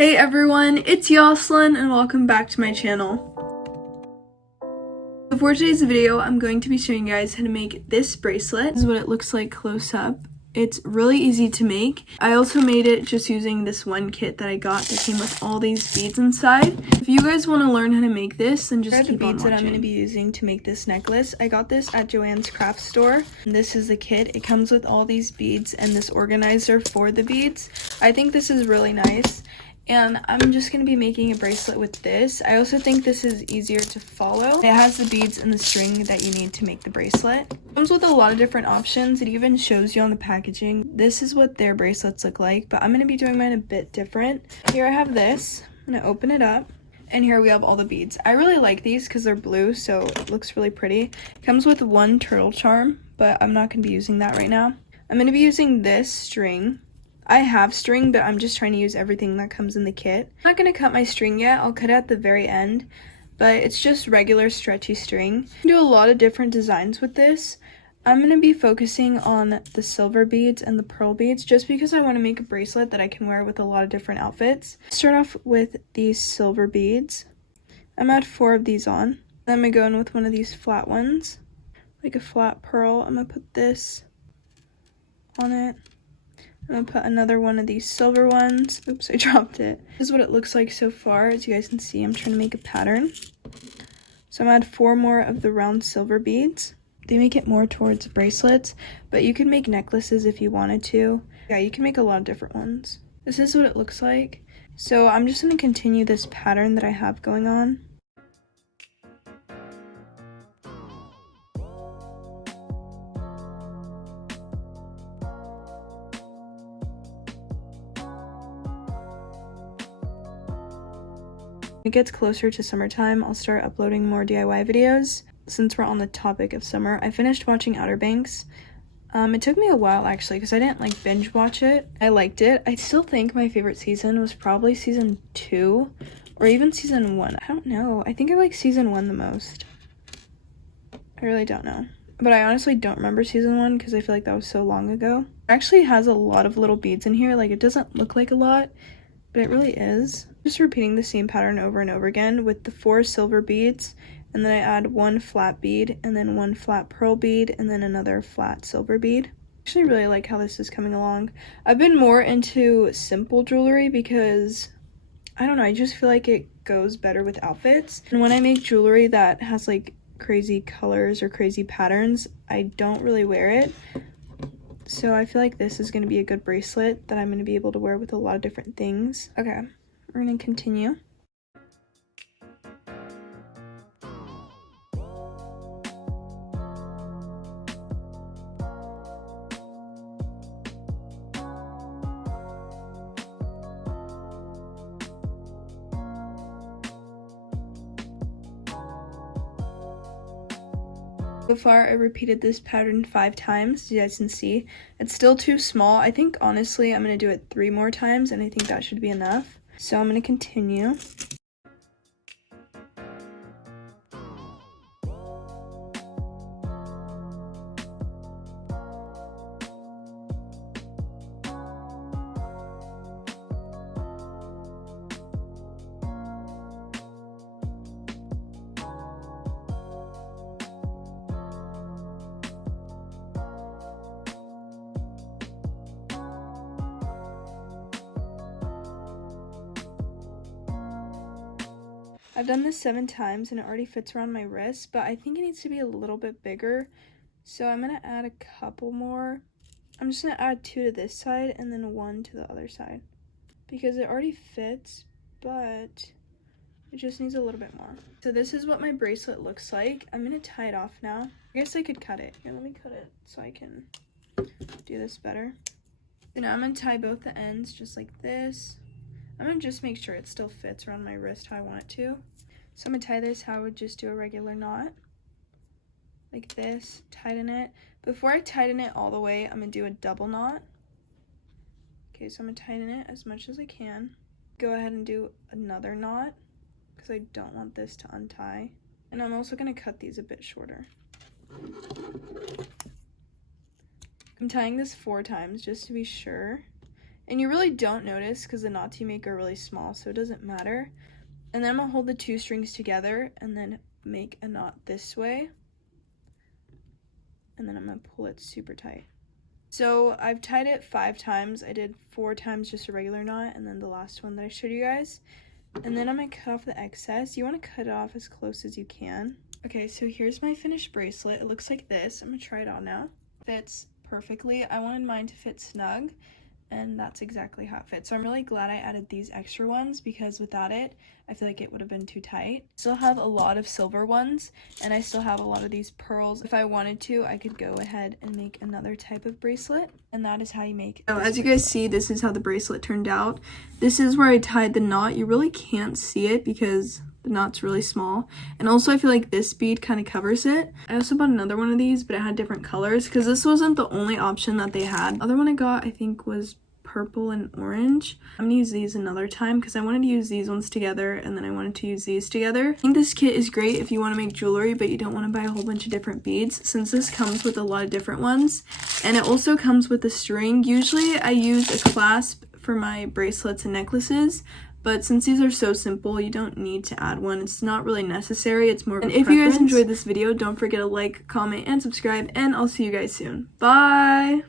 Hey everyone, it's Yoslin and welcome back to my channel. So for today's video, I'm going to be showing you guys how to make this bracelet. This is what it looks like close up. It's really easy to make. I also made it just using this one kit that I got that came with all these beads inside. If you guys want to learn how to make this, then just keep on watching. The beads that I'm going to be using to make this necklace. I got this at Joann's craft store. And this is the kit. It comes with all these beads and this organizer for the beads. I think this is really nice. And I'm just going to be making a bracelet with this. I also think this is easier to follow. It has the beads and the string that you need to make the bracelet. It comes with a lot of different options. It even shows you on the packaging. This is what their bracelets look like, but I'm going to be doing mine a bit different. Here I have this. I'm going to open it up. And here we have all the beads. I really like these because they're blue, so it looks really pretty. It comes with one turtle charm, but I'm not going to be using that right now. I'm going to be using this string. I have string, but I'm just trying to use everything that comes in the kit. I'm not going to cut my string yet. I'll cut it at the very end, but it's just regular stretchy string. You can do a lot of different designs with this. I'm going to be focusing on the silver beads and the pearl beads just because I want to make a bracelet that I can wear with a lot of different outfits. Start off with these silver beads. I'm going to add 4 of these on. Then I'm going to go in with one of these flat ones, like a flat pearl. I'm going to put this on it. I'm going to put another one of these silver ones. Oops, I dropped it. This is what it looks like so far. As you guys can see, I'm trying to make a pattern. So I'm going to add 4 more of the round silver beads. They make it more towards bracelets, but you can make necklaces if you wanted to. Yeah, you can make a lot of different ones. This is what it looks like. So I'm just going to continue this pattern that I have going on. When it gets closer to summertime, I'll start uploading more DIY videos. Since we're on the topic of summer, I finished watching Outer Banks. It took me a while actually because I didn't binge watch it. I liked it. I still think my favorite season was probably season 2 or even season 1. I don't know. I think I like season 1 the most. I really don't know. But I honestly don't remember season 1 because I feel like that was so long ago. It actually has a lot of little beads in here. Like, it doesn't look like a lot, but it really is. Just repeating the same pattern over and over again with the 4 silver beads, and then I add 1 flat bead, and then 1 flat pearl bead, and then another flat silver bead. I actually really like how this is coming along. I've been more into simple jewelry because, I don't know, I just feel like it goes better with outfits. And when I make jewelry that has like crazy colors or crazy patterns, I don't really wear it. So I feel like this is going to be a good bracelet that I'm going to be able to wear with a lot of different things. Okay, we're going to continue. So far, I repeated this pattern 5 times, as you guys can see. It's still too small. I think, honestly, I'm going to do it 3 more times, and I think that should be enough. So I'm going to continue. I've done this 7 times and it already fits around my wrist, but I think it needs to be a little bit bigger. So I'm going to add a couple more. I'm just going to add 2 to this side and then 1 to the other side. Because it already fits, but it just needs a little bit more. So this is what my bracelet looks like. I'm going to tie it off now. I guess I could cut it. Here, let me cut it so I can do this better. So now I'm going to tie both the ends just like this. I'm going to just make sure it still fits around my wrist how I want it to. So I'm going to tie this how I would just do a regular knot. Like this, tighten it. Before I tighten it all the way, I'm going to do a double knot. Okay, so I'm going to tighten it as much as I can. Go ahead and do another knot because I don't want this to untie. And I'm also going to cut these a bit shorter. I'm tying this 4 times just to be sure. And you really don't notice because the knots you make are really small, so it doesn't matter. And then I'm gonna hold the 2 strings together and then make a knot this way. And then I'm gonna pull it super tight. So I've tied it 5 times. I did 4 times just a regular knot, and then the last one that I showed you guys. And then I'm gonna cut off the excess. You wanna cut it off as close as you can. Okay, so here's my finished bracelet. It looks like this. I'm gonna try it on now. Fits perfectly. I wanted mine to fit snug, and that's exactly how it fits. So I'm really glad I added these extra ones because without it, I feel like it would have been too tight. Still have a lot of silver ones, and I still have a lot of these pearls. If I wanted to, I could go ahead and make another type of bracelet, and that is how you make it. So as you guys see, this is how the bracelet turned out. This is where I tied the knot. You really can't see it because the knot's really small, and also I feel like this bead kind of covers it. I also bought another one of these, but it had different colors because this wasn't the only option that they had. The other one I got, I think, was purple and orange. I'm gonna use these another time because I wanted to use these ones together and then I wanted to use these together. I think this kit is great if you want to make jewelry but you don't want to buy a whole bunch of different beads, since this comes with a lot of different ones, and it also comes with a string. Usually I use a clasp for my bracelets and necklaces, but since these are so simple, you don't need to add one. It's not really necessary. It's more of a preference. And if you guys enjoyed this video, don't forget to like, comment, and subscribe, and I'll see you guys soon. Bye!